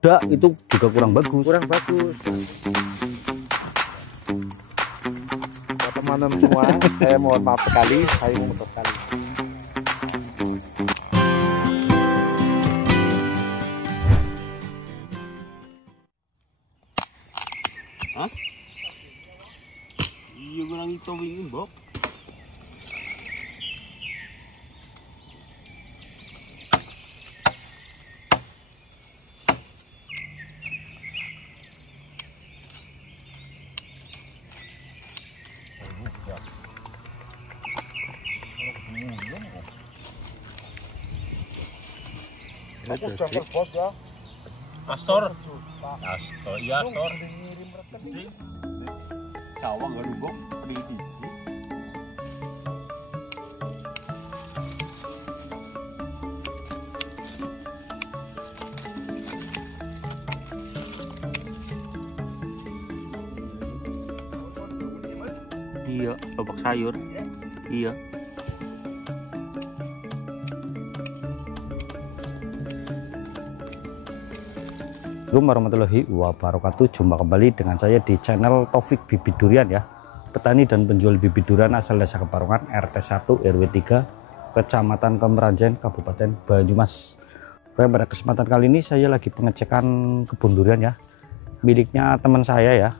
Udah itu juga kurang bagus. Kurang bagus. Buat teman-teman semua, saya mohon maaf sekali, saya mengutuk sekali. Hah? Iya kurang itu ini, Bob. Astor, iya Astor. Cawang gak dugong, prediksi. Iya, lobak sayur. Iya. Assalamualaikum warahmatullahi wabarakatuh. Jumpa kembali dengan saya di channel Taufik Bibit Durian ya. Petani dan penjual bibit durian asal Desa Keparongan, RT 1 RW 3, Kecamatan Kemeranjen, Kabupaten Banyumas. Oke, pada kesempatan kali ini saya lagi pengecekan kebun durian ya, miliknya teman saya ya,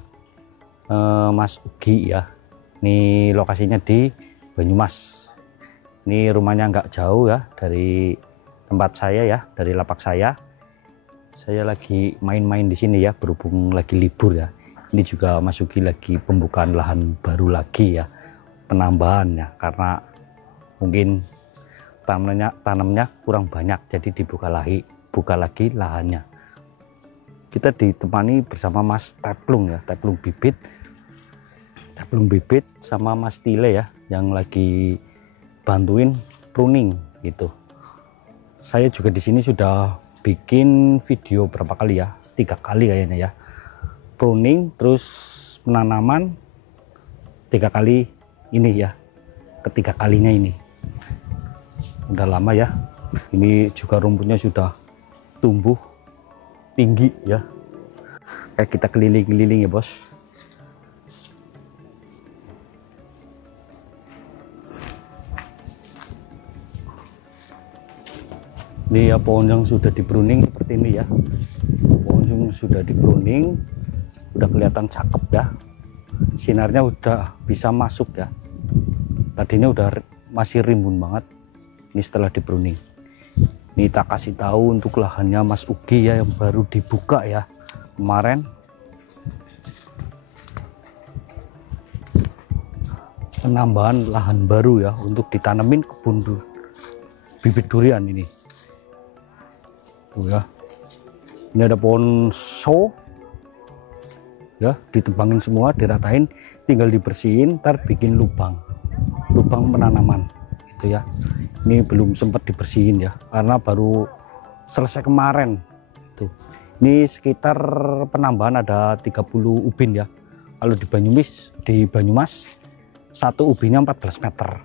Mas Ugi ya. Ini lokasinya di Banyumas. Ini rumahnya nggak jauh ya dari tempat saya ya, dari lapak saya. Saya lagi main-main di sini ya, berhubung lagi libur ya. Ini juga Mas Ugi lagi pembukaan lahan baru lagi ya, penambahan ya, karena mungkin tanamnya kurang banyak, jadi dibuka lagi lahannya. Kita ditemani bersama Mas Teplung ya, Teplung bibit sama Mas Tile ya, yang lagi bantuin pruning gitu. Saya juga di sini sudah bikin video berapa kali ya, 3 kali kayaknya ya, pruning terus penanaman 3 kali ini ya, ketiga kalinya ini udah lama ya. Ini juga rumputnya sudah tumbuh tinggi ya. Kayak kita keliling-keliling ya bos. Ini ya pohon yang sudah di pruning seperti ini ya. Pohon yang sudah di pruning udah kelihatan cakep ya. Sinarnya udah bisa masuk ya. Tadinya udah masih rimbun banget. Ini setelah di pruning. Ini kita kasih tahu untuk lahannya Mas Ugi ya, yang baru dibuka ya kemarin. Penambahan lahan baru ya untuk ditanemin kebun bibit durian ini. Tuh ya, ini ada pohon so ya, ditebangin semua, diratain, tinggal dibersihin, ntar bikin lubang penanaman itu ya. Ini belum sempat dibersihin ya, karena baru selesai kemarin tuh. Ini sekitar penambahan ada 30 ubin ya. Kalau di Banyumas satu ubinnya 14 meter.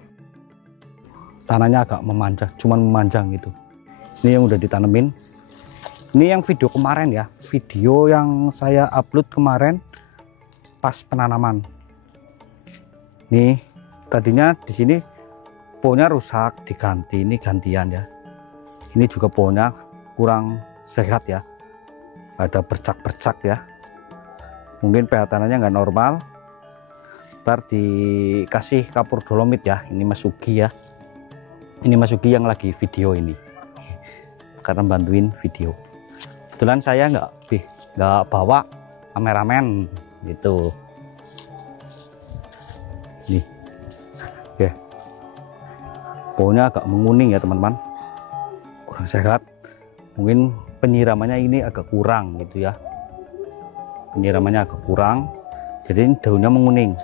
Tanahnya agak memanjang, cuman memanjang gitu. Ini yang udah ditanemin. Ini yang video kemarin ya, video yang saya upload kemarin pas penanaman. Nih tadinya di sini pohonnya rusak, diganti, ini gantian ya. Ini juga pohonnya kurang sehat ya, ada bercak-bercak ya. Mungkin pH tanahnya nggak normal. Ntar dikasih kapur dolomit ya. Ini Mas Ugi ya. Ini Mas Ugi yang lagi video ini, karena bantuin video. Kebetulan saya nggak bawa kameramen gitu. Nih, oke, pohonnya agak menguning ya teman-teman, kurang sehat. Mungkin penyiramannya ini agak kurang gitu ya. Penyiramannya agak kurang, jadi daunnya menguning.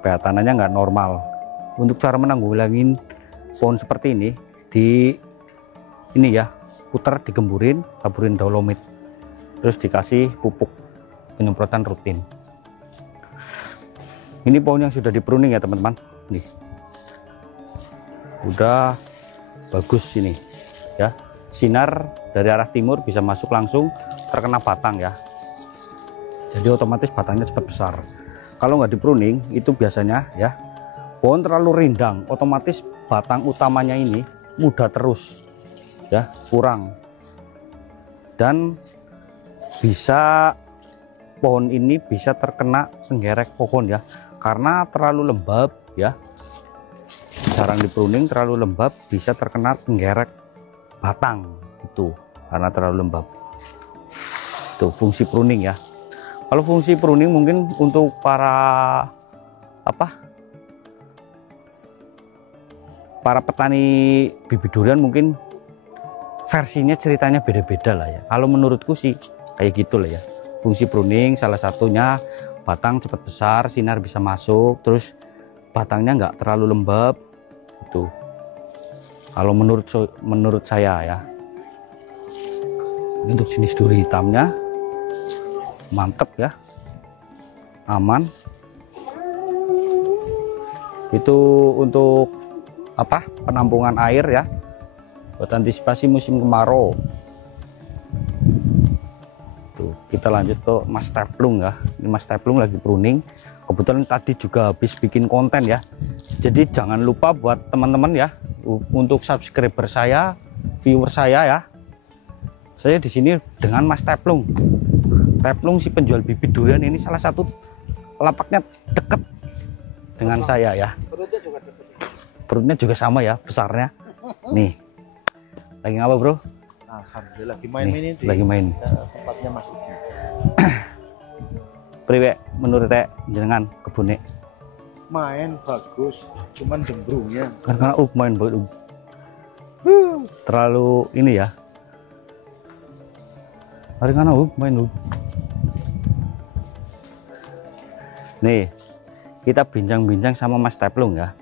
pH tanahnya nggak normal. Untuk cara menanggulangi pohon seperti ini, ini ya, putar, digemburin, taburin dolomit, terus dikasih pupuk penyemprotan rutin. Ini pohon yang sudah di pruning ya teman-teman. Nih udah bagus ini ya, sinar dari arah timur bisa masuk langsung terkena batang ya. Jadi otomatis batangnya cepat besar. Kalau nggak di pruning itu biasanya ya, pohon terlalu rindang, otomatis batang utamanya ini mudah terus ya, kurang, dan bisa pohon ini bisa terkena senggerek pohon ya, karena terlalu lembab ya, jarang di pruning, terlalu lembab bisa terkena senggerek batang itu karena terlalu lembab. Itu fungsi pruning ya. Kalau fungsi pruning mungkin untuk para para petani bibit durian mungkin versinya ceritanya beda-beda lah ya. Kalau menurutku sih kayak gitu lah ya. Fungsi pruning salah satunya batang cepat besar, sinar bisa masuk, terus batangnya nggak terlalu lembab itu. Kalau menurut saya ya. Untuk jenis duri hitamnya mantep ya, aman. Itu untuk penampungan air ya, buat antisipasi musim kemarau. Tuh, kita lanjut ke Mas Teplung ya. Ini Mas Teplung lagi pruning. Kebetulan tadi juga habis bikin konten ya. Jadi jangan lupa buat teman-teman ya, untuk subscriber saya, viewer saya ya. Saya di sini dengan Mas Teplung. Teplung si penjual bibit durian ini salah satu lapaknya deket dengan saya ya. Perutnya juga sama ya besarnya. Nih, lagi ngapa bro? Alhamdulillah lagi main ini di lagi main tempatnya Mas Ugi. Priwe menurut jenengan kebune? Main bagus, cuman dembrungnya Karena main buat terlalu ini ya. Hari kana main Nih, kita bincang-bincang sama Mas Teplung ya.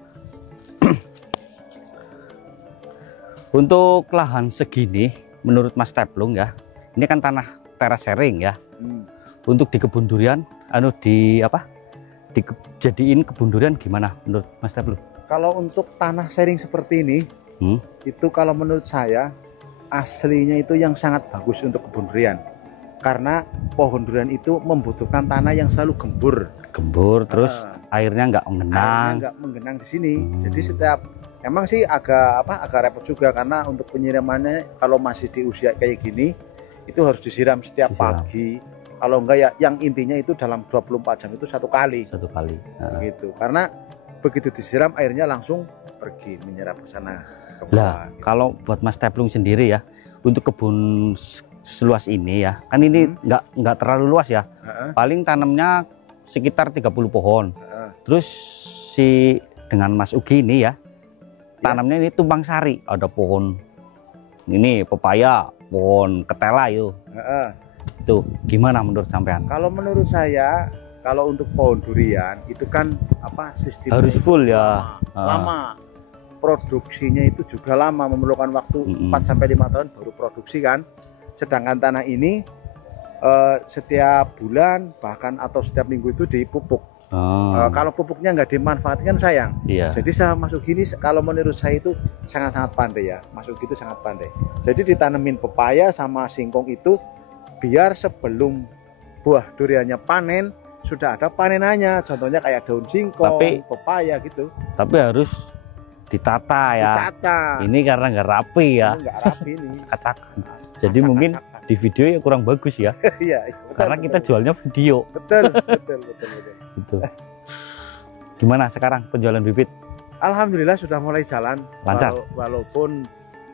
Untuk lahan segini, menurut Mas Teplung ya, ini kan tanah terasering ya. Untuk di kebun durian, dijadiin kebun durian gimana menurut Mas Teplung? Kalau untuk tanah sharing seperti ini, itu kalau menurut saya aslinya itu yang sangat bagus untuk kebun durian. Karena pohon durian itu membutuhkan tanah yang selalu gembur, terus airnya nggak menggenang di sini. Jadi setiap emang sih agak repot juga, karena untuk penyiramannya kalau masih di usia kayak gini itu harus disiram setiap pagi. Kalau enggak ya yang intinya itu dalam 24 jam itu satu kali. Begitu. Karena begitu disiram airnya langsung pergi menyerap ke sana ke bawah. Gitu. Kalau buat Mas Teplung sendiri ya, untuk kebun seluas ini ya, kan ini nggak terlalu luas ya. Paling tanamnya sekitar 30 pohon. Terus dengan Mas Ugi ini ya, tanamnya ini tumpang sari, ada pohon ini pepaya, pohon ketela itu. Tuh gimana menurut sampean? Kalau menurut saya, kalau untuk pohon durian itu kan sistemnya harus full ya, lama. Produksinya itu juga lama, memerlukan waktu 4-5 tahun baru produksi kan. Sedangkan tanah ini setiap bulan bahkan atau setiap minggu itu dipupuk. Kalau pupuknya nggak dimanfaatkan sayang. Jadi Mas Ugi ini kalau menurut saya itu sangat-sangat pandai ya. Mas Ugi itu sangat pandai. Jadi ditanemin pepaya sama singkong itu biar sebelum buah duriannya panen sudah ada panenannya. Contohnya kayak daun singkong, pepaya gitu. Tapi harus ditata ya. Ini karena nggak rapi ya. Nggak rapi ini. Jadi mungkin di video ya kurang bagus ya. Iya. Karena kita jualnya video. Betul. Gitu. Gimana sekarang penjualan bibit? Alhamdulillah sudah mulai jalan. Lancar. Walaupun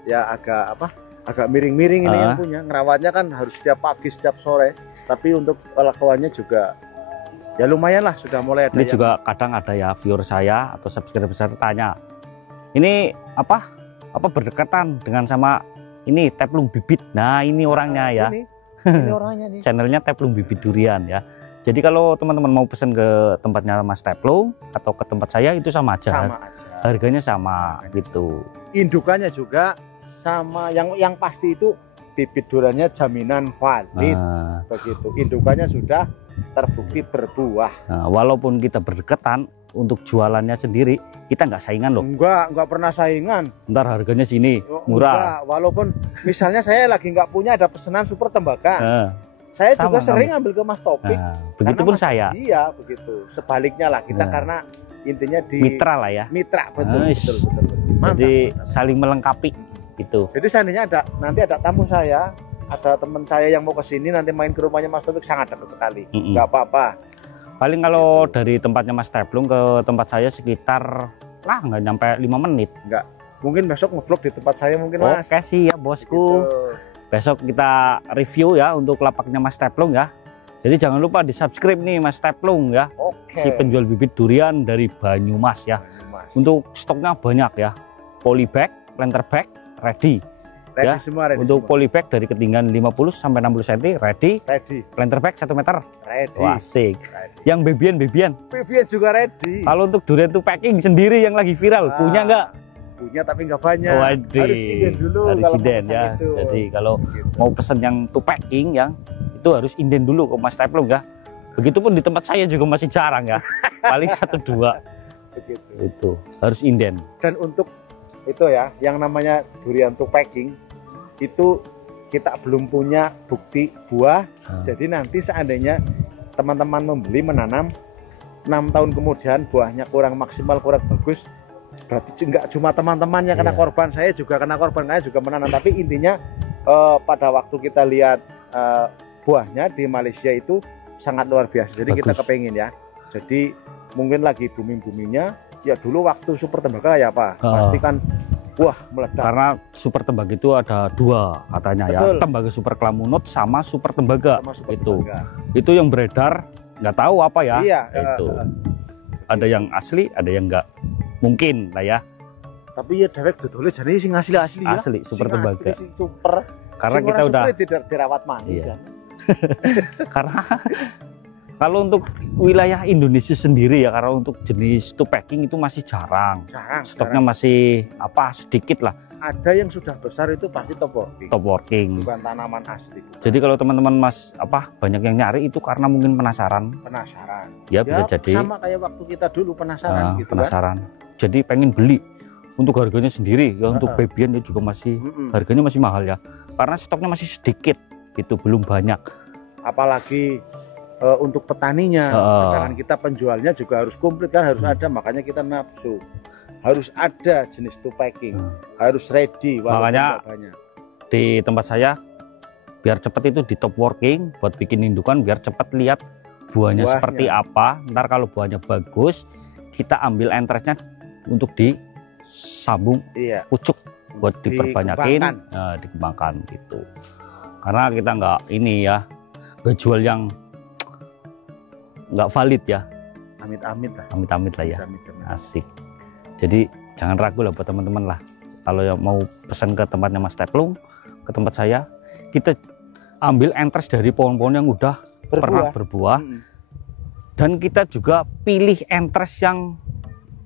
ya agak miring-miring ini yang punya. Ngerawatnya kan harus setiap pagi, setiap sore. Tapi untuk lakuannya juga ya lumayan lah, sudah mulai ada. Ini juga kadang ada ya viewer saya atau subscriber saya tanya, ini apa berdekatan dengan sama ini Teplung Bibit. Nah ini orangnya ya. Ini orangnya nih. Channelnya Teplung Bibit Durian ya. Jadi kalau teman-teman mau pesan ke tempatnya Mas Teplung atau ke tempat saya itu sama aja. Harganya sama gitu. Indukannya juga sama, yang pasti itu bibit duriannya jaminan valid. Begitu. Indukannya sudah terbukti berbuah. Walaupun kita berdekatan, untuk jualannya sendiri kita nggak saingan loh. Enggak pernah saingan. Ntar harganya sini murah. Enggak, walaupun misalnya saya lagi nggak punya ada pesanan super tembaga. Nah, Saya sama, juga sering sama. ambil ke Mas Topik. nah, begitupun saya. Iya, begitu. Sebaliknya lah kita Nah. karena intinya di Mitra lah ya. mitra, betul, Nice. betul. Mantap, Jadi mantap. saling melengkapi itu. Jadi seandainya nanti ada tamu saya, ada teman saya yang mau ke sini nanti main ke rumahnya Mas Topik sangat dekat sekali. Mm-mm. Nggak apa-apa. Paling kalau dari tempatnya Mas Teplung ke tempat saya sekitar lah nggak nyampe 5 menit. Mungkin besok nge-vlog di tempat saya mungkin Mas. Oke sih ya bosku. Gitu. Besok kita review ya untuk lapaknya Mas Teplung ya. Jadi jangan lupa di subscribe nih Mas Teplung ya. Oke. Si penjual bibit durian dari Banyumas ya. Mas. Untuk stoknya banyak ya. Polybag, planter bag, ready. Ready ya, semua, ready Untuk semua. polybag dari ketinggian 50 sampai 60 cm ready. Ready. Planter bag 1 meter. Ready. Wah, asik. Ready. Yang bebian. Vivian juga ready. Kalau untuk durian tuh packing sendiri yang lagi viral, punya nggak? Punya tapi nggak banyak. Waduh. Harus inden dulu Harus kalau mau inden pesan ya. itu. Jadi kalau Gitu. mau pesen yang tuh packing yang itu harus inden dulu ke Mas Teplung ya. Begitupun di tempat saya juga masih jarang ya. Paling 1-2 Begitu. itu harus inden. Dan untuk itu ya, yang namanya durian to packing itu kita belum punya bukti buah. Jadi nanti seandainya teman-teman membeli menanam 6 tahun kemudian buahnya kurang maksimal, kurang bagus, berarti nggak cuma teman-teman yang kena Iya. korban, saya juga kena korban, saya juga menanam. Tapi intinya pada waktu kita lihat buahnya di Malaysia itu sangat luar biasa. Jadi kita Bagus. kepengen ya. Jadi mungkin lagi booming-boomingnya ya dulu waktu super tembaga ya Pak. Pasti kan wah meledak. Karena super tembaga itu ada 2 katanya ya. Betul. Tembaga super kelamunut sama super tembaga. Sama super itu. tembaga. Itu yang beredar nggak tahu apa ya. Iya, Itu. Ada yang asli, ada yang nggak mungkin lah ya. tapi ya dewek dodole jane sing asli-asli ya. Asli super Sing tembaga. asli, sing super. Karena Sing kita ora udah super tidak dirawat mandi Iya. Jan. karena kalau untuk wilayah Indonesia sendiri ya, karena untuk jenis two packing itu masih jarang. Jarang. Stoknya masih sedikit lah, Ada yang sudah besar itu pasti top working. top working. Bukan tanaman asli. Jadi kalau teman-teman banyak yang nyari itu karena mungkin penasaran. Penasaran. Ya, bisa jadi sama kayak waktu kita dulu penasaran gitu kan. penasaran. Jadi pengen beli. Untuk harganya sendiri ya, untuk Heeh. bebian ya juga masih Mm-mm. harganya masih mahal ya. Karena stoknya masih sedikit, itu belum banyak. Apalagi untuk petaninya, sedangkan kita penjualnya juga harus komplit kan, harus ada, makanya kita nafsu. Harus ada jenis two packing, harus ready walaupun Makanya nggak banyak. Di tempat saya biar cepat itu di top working buat bikin indukan, biar cepat lihat buahnya Buahnya. seperti apa. Ntar kalau buahnya bagus kita ambil entresnya untuk disambung Iya. pucuk buat diperbanyakin, Dikembangkan. dikembangkan gitu. Karena kita nggak ini ya, nggak jual yang nggak valid ya, Amit-amit lah. amit-amit lah ya. Amit-amit. Asik. Jadi jangan ragu lah buat teman-teman lah. Kalau yang mau pesan ke tempatnya Mas Teplung, ke tempat saya, kita ambil entres dari pohon-pohon yang udah pernah berbuah. Mm-mm. Dan kita juga pilih entres yang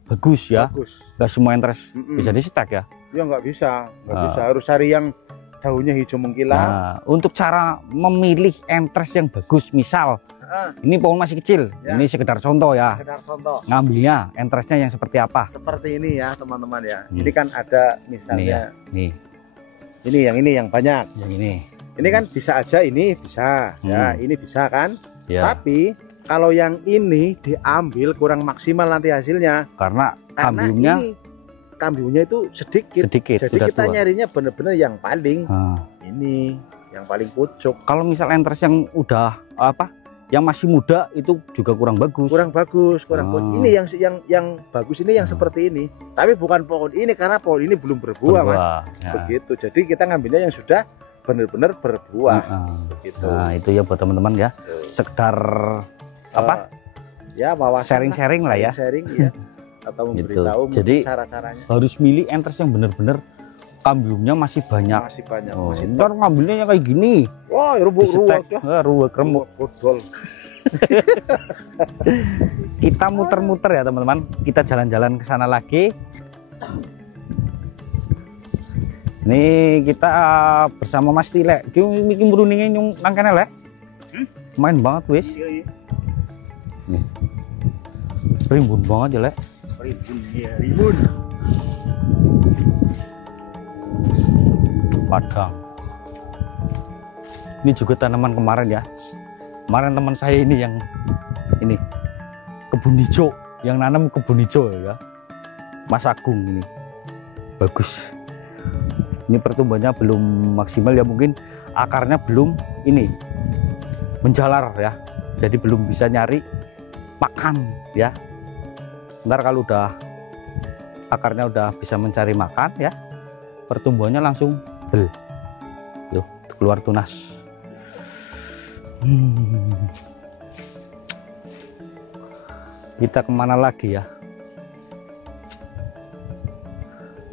bagus ya. Bagus. Gak semua entres Mm-mm. bisa di-stack ya. Ya nggak bisa, nggak Ah. bisa. Harus cari yang daunnya hijau mengkilat. Nah, untuk cara memilih entres yang bagus, misal ini pohon masih kecil, Ya. ini sekedar contoh ya. Sekedar contoh. Ngambilnya entresnya yang seperti apa? Seperti ini ya teman-teman ya. Hmm. Ini kan ada Ini ya, misalnya nih, ini yang banyak. yang ini. Ini kan bisa aja ini bisa ya, ini bisa kan. Ya, Tapi kalau yang ini diambil kurang maksimal nanti hasilnya. karena Karena kambiumnya ini kambiumnya itu sedikit. sedikit, Jadi udah kita tua. nyarinya bener-bener yang paling Nah, ini, yang paling pucuk. kalau misal entres yang udah yang masih muda itu juga kurang bagus. Kurang bagus, kurang Ah. bagus. Ini yang bagus ini yang seperti ini. Tapi bukan pohon ini karena pohon ini belum berbuah, Mas. Ya. Begitu. Jadi kita ngambilnya yang sudah benar-benar berbuah. Nah, Begitu. nah, itu ya buat teman-teman ya. Sekedar apa? Ya wawasan sharing-sharing lah ya. Sharing ya. Atau Gitu. memberitahu Jadi, cara-caranya. Harus milih entres yang benar-benar kambiumnya masih banyak. Masih banyak. Oh, Masih ntar ngambilnya yang kayak gini, wah, rubuh-rubuh di-stack, ruwet remuk. Bodol. Kita muter-muter ya teman-teman. Kita jalan-jalan ke sana lagi. Ini kita bersama Mas Tile. Ki iki mruningnya nyung nang kene le. Main banget wis. Iya, iya. Nih. Rimbun banget ya, Lek. Rimbun ya. Rimbun. Padang. Ini juga tanaman kemarin ya. Kemarin teman saya ini yang ini kebun hijau, yang nanam kebun hijau ya. Mas Agung ini. Bagus. Ini pertumbuhannya belum maksimal ya, mungkin akarnya belum ini menjalar ya. Jadi belum bisa nyari makan ya. Ntar kalau udah akarnya udah bisa mencari makan ya, pertumbuhannya langsung tuh keluar tunas. Kita kemana lagi ya?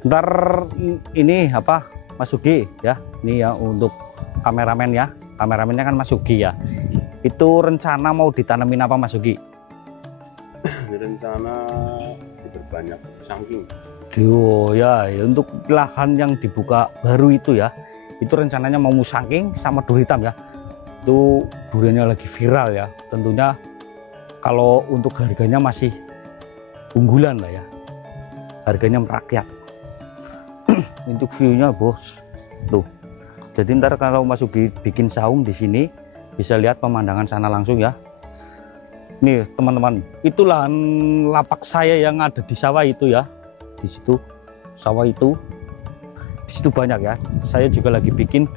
Ntar ini apa, Mas Sugi ya, ini ya untuk kameramen ya, kameramennya kan Mas Sugi ya. Itu rencana mau ditanamin apa Mas Sugi? Rencana diperbanyak saking. Oh ya, untuk lahan yang dibuka baru itu ya, itu rencananya mau musangking sama duri hitam ya. Itu duriannya lagi viral ya. Tentunya kalau untuk harganya masih unggulan lah ya, harganya merakyat. Untuk view-nya bos, tuh. Jadi ntar kalau Mas Sugi bikin saung di sini bisa lihat pemandangan sana langsung ya. Nih teman-teman, itu lahan lapak saya yang ada di sawah itu ya. Di situ sawah itu, di situ banyak ya. Saya juga lagi bikin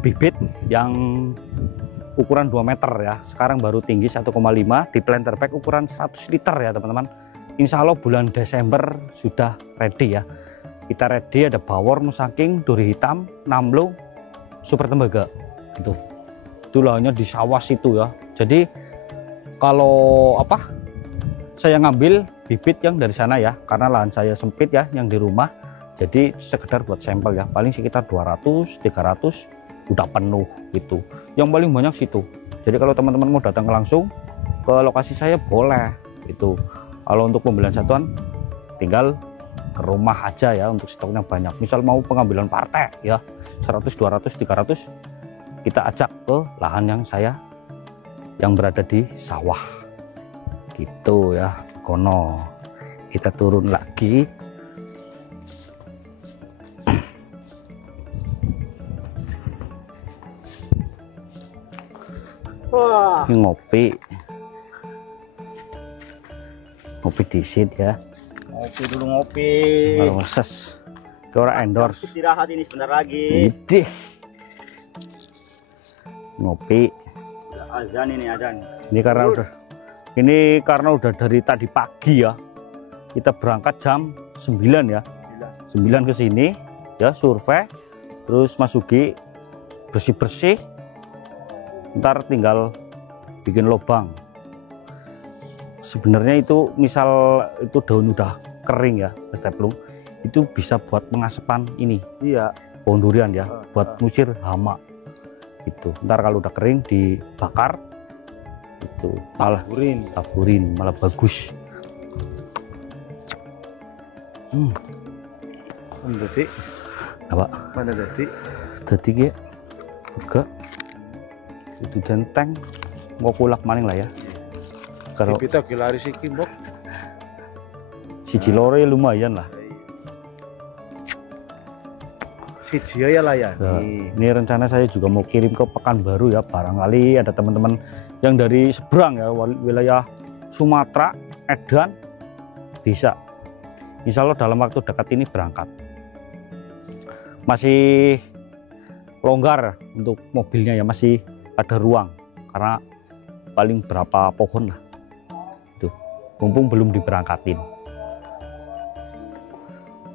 bibit yang ukuran 2 meter ya. Sekarang baru tinggi 1,5 di planter bag ukuran 100 liter ya teman-teman. Insya Allah bulan Desember sudah ready ya. Kita ready, ada bawor, musangking, duri hitam, namlo, super tembaga gitu. Itu lahannya di sawah situ ya. Jadi kalau apa, saya ngambil bibit yang dari sana ya, karena lahan saya sempit ya yang di rumah. Jadi sekedar buat sampel ya, paling sekitar 200 300 udah penuh gitu. Yang paling banyak situ. Jadi kalau teman-teman mau datang langsung ke lokasi saya boleh itu. Kalau untuk pembelian satuan tinggal ke rumah aja ya, untuk stoknya banyak. Misal mau pengambilan partai ya 100 200 300, kita ajak ke lahan yang saya yang berada di sawah gitu ya. Kono kita turun lagi. Wah, Ini ngopi disit ya. Ngopi dulu ngopi. Proses ke orang endorse. Istirahat ini sebentar lagi. Idih. Ngopi. Azan ini azan. Ini karena udah dari tadi pagi ya. Kita berangkat jam 9 ya. 9 ke sini ya, survei. Terus Mas Sugi bersih-bersih. Ntar tinggal bikin lubang. Sebenarnya itu misal itu daun udah kering ya Mas Teplung, itu bisa buat pengasepan ini. iya. Pohon durian ya, buat ngusir hama. Itu. Ntar kalau udah kering dibakar, itu malah taburin, malah bagus. Detik. Apa? Mana detik? Tadi ya, juga itu jenteng, mau kulak maning lah ya. Kalau Kita gelari siki mbok. siji loro ya lumayan lah. Siji ya lah ya. Nah, ini rencana saya juga mau kirim ke Pekanbaru ya, barangkali ada teman-teman yang dari seberang ya, wilayah Sumatera, Edan, bisa. Insya Allah dalam waktu dekat ini berangkat. Masih longgar untuk mobilnya ya, masih ada ruang karena paling berapa pohon lah. Itu mumpung belum diberangkatin.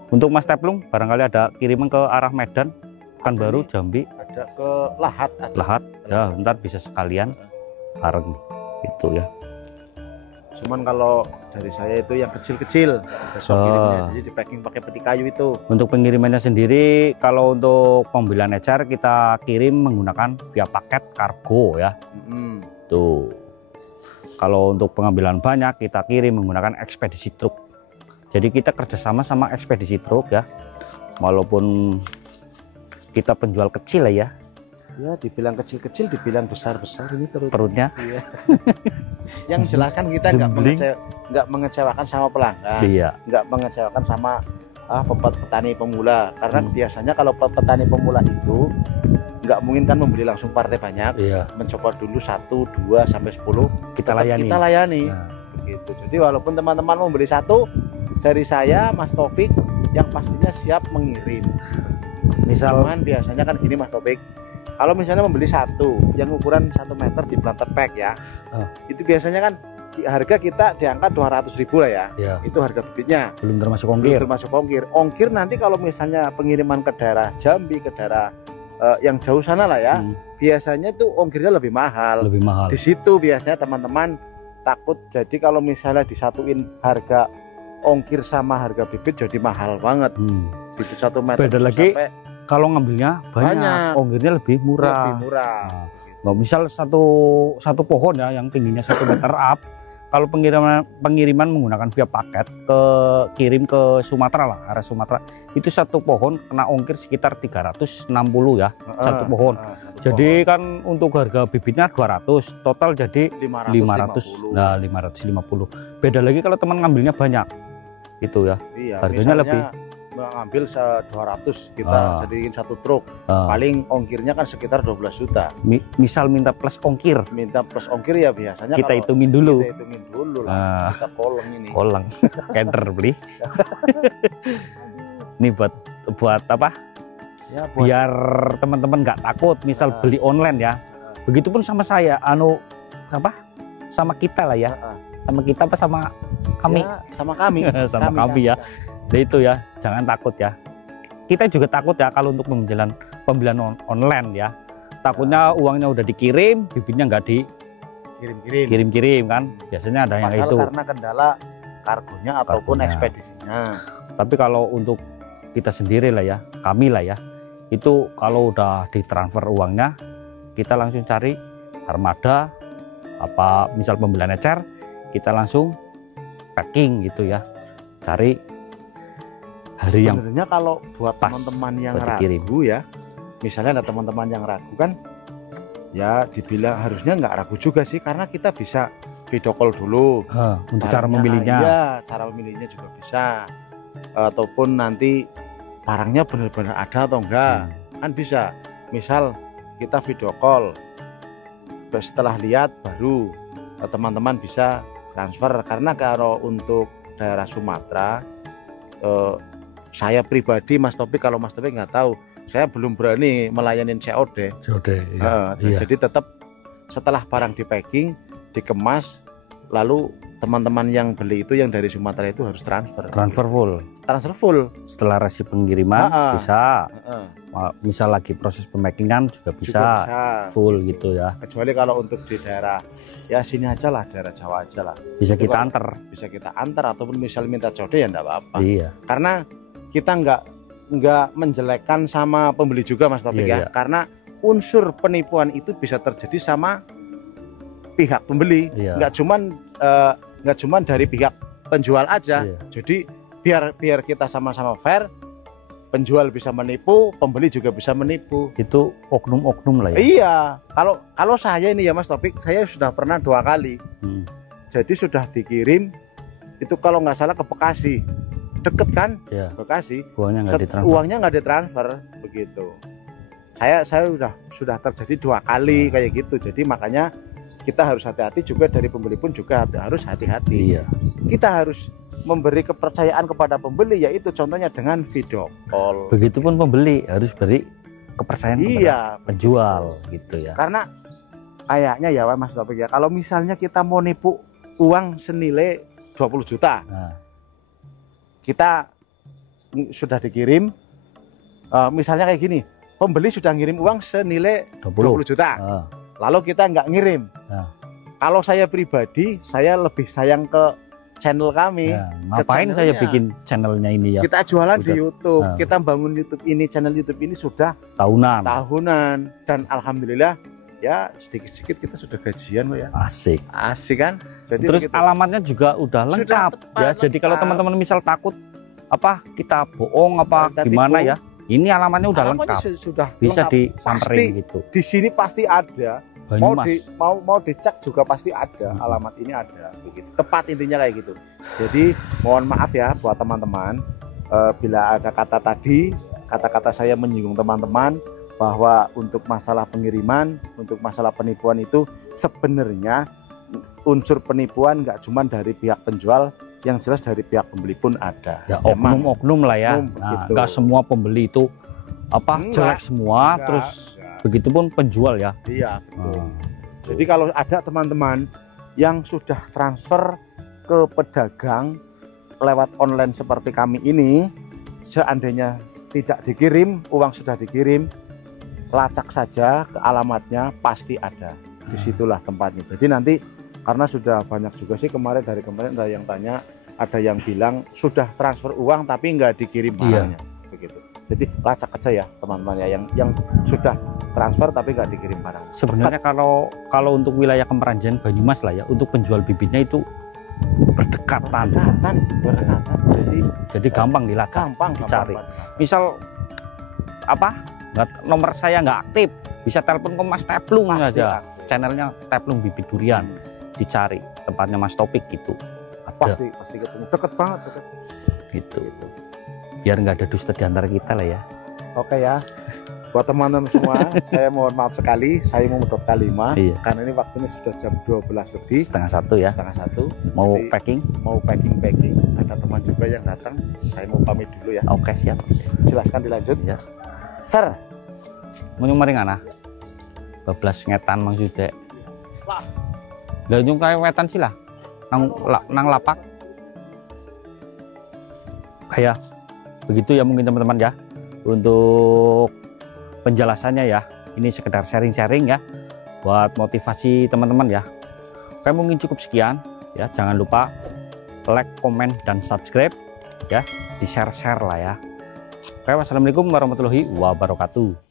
Untuk Mas Teplung barangkali ada kiriman ke arah Medan, Pekanbaru, Jambi, Ada ke Lahat. Lahat ya, ntar bisa sekalian bareng itu ya. Cuman kalau dari saya itu yang kecil-kecil, besok kirimnya jadi di packing pakai peti kayu itu. Untuk pengirimannya sendiri, kalau untuk pembelian ecer kita kirim menggunakan via paket kargo ya. Tuh. Kalau untuk pengambilan banyak kita kirim menggunakan ekspedisi truk. Jadi kita kerjasama sama ekspedisi truk ya. Walaupun kita penjual kecil ya. Ya, dibilang kecil-kecil, dibilang besar-besar ini Perutnya. Iya. Yang jelas kan kita Jembling. nggak mengecewakan sama pelanggan, Iya. nggak mengecewakan sama petani pemula. Karena Hmm. biasanya kalau petani pemula itu nggak mungkin kan membeli langsung partai banyak, Iya. mencoba dulu 1, 2 sampai 10 Kita tetap layani. Kita layani. Nah, Begitu. Jadi walaupun teman-teman membeli 1 dari saya, Mas Taufik yang pastinya siap mengirim. misal Cuman biasanya kan gini Mas Taufik, kalau misalnya membeli 1 yang ukuran 1 meter di planter pack ya, itu biasanya kan harga kita di angka 200.000 lah ya. ya Itu harga bibitnya. belum termasuk Belum ongkir. termasuk ongkir. Ongkir nanti kalau misalnya pengiriman ke daerah Jambi, ke daerah yang jauh sana lah ya, Hmm, biasanya tuh ongkirnya lebih mahal. lebih mahal. Di situ biasanya teman-teman takut, jadi kalau misalnya disatuin harga ongkir sama harga bibit jadi mahal banget. Hmm. Bibit 1 meter Beda bisa lagi sampai kalau ngambilnya banyak, Banyak. ongkirnya lebih murah. lebih murah. Nah, nggak misal satu pohon ya yang tingginya 1 meter up, kalau pengiriman menggunakan via paket kirim ke Sumatera lah, area Sumatera, itu satu pohon kena ongkir sekitar 360 ya, satu pohon. Satu Jadi pohon. kan untuk harga bibitnya 200, total jadi 550. 500. Nah, 550. Beda lagi kalau teman ngambilnya banyak. Itu ya. Iya, harganya misalnya lebih. Ngambil 200 kita jadiin 1 truk, Ah, paling ongkirnya kan sekitar 12 juta. misal minta plus ongkir, Minta plus ongkir ya biasanya kita kalau hitungin dulu. kita hitungin dulu lah. Ah, Kita kolong ini. koleng, kenter beli. Ini buat apa? Ya, buat Biar teman-teman nggak takut misal Ah. beli online ya. Begitupun sama saya, apa? Sama kita lah ya. Ah, Sama kita apa sama kami? ya, sama kami. Sama kami ya. Nah, itu ya, jangan takut ya. Kita juga takut ya kalau untuk pembelian online ya. Takutnya uangnya udah dikirim, bibitnya nggak Kirim-kirim. dikirim-kirim kan. Biasanya ada yang kayak Padahal itu. karena kendala kargonya ataupun Kargonya. ekspedisinya. Tapi kalau untuk kita sendiri lah ya, kami lah ya, itu kalau udah ditransfer uangnya, kita langsung cari armada, apa misal pembelian ecer, kita langsung packing gitu ya. Cari hari yang Sebenarnya kalau buat pas teman-teman yang buat dikirim. ragu ya, misalnya ada teman-teman yang ragu kan, ya dibilang harusnya nggak ragu juga sih, karena kita bisa video call dulu. untuk cara Barangnya, memilihnya. Iya, cara memilihnya juga bisa. Ataupun nanti barangnya benar-benar ada atau enggak, kan bisa. Misal kita video call, setelah lihat baru teman-teman bisa transfer. Karena kalau untuk daerah Sumatera, saya pribadi Mas Topik, kalau Mas Topik nggak tahu, saya belum berani melayanin COD. Jode, iya. Jadi tetap setelah barang di packing, dikemas, lalu teman-teman yang beli itu yang dari Sumatera itu harus transfer. Transfer full. Transfer full. Setelah resip pengiriman bisa. Heeh. Misal lagi proses pemackingan juga bisa. Juga bisa. Full gitu ya. Kecuali kalau untuk di daerah ya sini aja lah, daerah Jawa aja lah, Bisa Itu kita kalau- antar. bisa kita antar ataupun misal minta COD ya enggak apa-apa. Iya. Karena kita nggak menjelekkan sama pembeli juga Mas Taufik Iya, ya. Karena unsur penipuan itu bisa terjadi sama pihak pembeli, Iya. nggak cuman dari pihak penjual aja. Iya. Jadi biar kita sama-sama fair, penjual bisa menipu, pembeli juga bisa menipu. Itu oknum-oknum lah ya. Iya, kalau saya ini ya Mas Taufik, saya sudah pernah 2 kali. Hmm. Jadi sudah dikirim itu kalau nggak salah ke Bekasi, deket kan Iya. Bekasi. Uangnya nggak ditransfer. Uangnya nggak ditransfer begitu. Saya sudah terjadi 2 kali kayak gitu. Jadi makanya kita harus hati-hati juga, dari pembeli pun juga harus hati-hati. Iya. Kita harus memberi kepercayaan kepada pembeli, yaitu contohnya dengan video call. Begitupun pembeli harus beri kepercayaan kepada Iya, penjual gitu ya. karena kayaknya ya Mas Taufik ya, kalau misalnya kita mau nipu uang senilai 20 juta, Nah, kita sudah dikirim, misalnya kayak gini, pembeli sudah ngirim uang senilai 20 juta, ah, lalu kita nggak ngirim. Nah. Kalau saya pribadi, saya lebih sayang ke channel kami. ya, ngapain saya channelnya. bikin channelnya ini ya? Kita jualan di Udah. YouTube, Nah. kita bangun YouTube ini, channel YouTube ini sudah Tahunan. tahunan, dan alhamdulillah ya sedikit-sedikit kita sudah gajian kok ya. Asik. Asik kan? Jadi Terus begitu. alamatnya juga udah Sudah lengkap tepat, ya. Jadi kalau lengkap. teman-teman misal takut apa kita bohong apa Kita gimana tipu. ya? Ini alamatnya udah Alamatnya lengkap. sudah Bisa lengkap. disamperin Pasti gitu. di sini pasti ada Banyumas. Mau dicek juga pasti ada, alamat ini ada begitu. Tepat intinya kayak gitu. Jadi mohon maaf ya buat teman-teman bila ada kata-kata saya menyinggung teman-teman bahwa untuk masalah pengiriman, untuk masalah penipuan itu sebenarnya unsur penipuan nggak cuma dari pihak penjual, yang jelas dari pihak pembeli pun ada. Ya oknum-oknum lah ya. Nah, nggak semua pembeli itu jelek semua, terus begitupun penjual ya. Iya betul. Jadi kalau ada teman-teman yang sudah transfer ke pedagang lewat online seperti kami ini, seandainya tidak dikirim, uang sudah dikirim, lacak saja ke alamatnya, pasti ada. Disitulah tempatnya. Jadi nanti karena sudah banyak juga sih kemarin ada yang tanya, ada yang bilang sudah transfer uang tapi nggak dikirim barangnya, begitu. Jadi lacak aja ya teman-teman ya yang sudah transfer tapi nggak dikirim barang. Sebenarnya kalau untuk wilayah Kemeranjen Banyumas lah ya, untuk penjual bibitnya itu berdekatan. Jadi gampang dilacak, dicari. Misal nomor saya nggak aktif, bisa telepon ke Mas Teplung aja. Channelnya Teplung Bibit Durian, dicari tempatnya Mas Topik gitu. Pasti ketemu, deket banget gitu. Biar nggak ada dusta di antara kita lah ya. Oke ya, buat teman-teman semua, saya mohon maaf sekali, saya mau medot K5 karena ini waktunya sudah jam 12 lebih, setengah satu ya. Mau jadi, packing. Ada teman juga yang datang, saya mau pamit dulu ya. Oke, siap. Silakan dilanjut ya. Sir, mau nyumaring ana? Bablas ngetan Mang Sude. Lah nyung kae wetan sih lah. Nang lapak. Kayak begitu ya mungkin teman-teman ya. Untuk penjelasannya ya. Ini sekedar sharing-sharing ya. Buat motivasi teman-teman ya. Oke, mungkin cukup sekian ya. Jangan lupa like, komen, dan subscribe ya. Di-share-share lah ya. Oke, wassalamualaikum warahmatullahi wabarakatuh.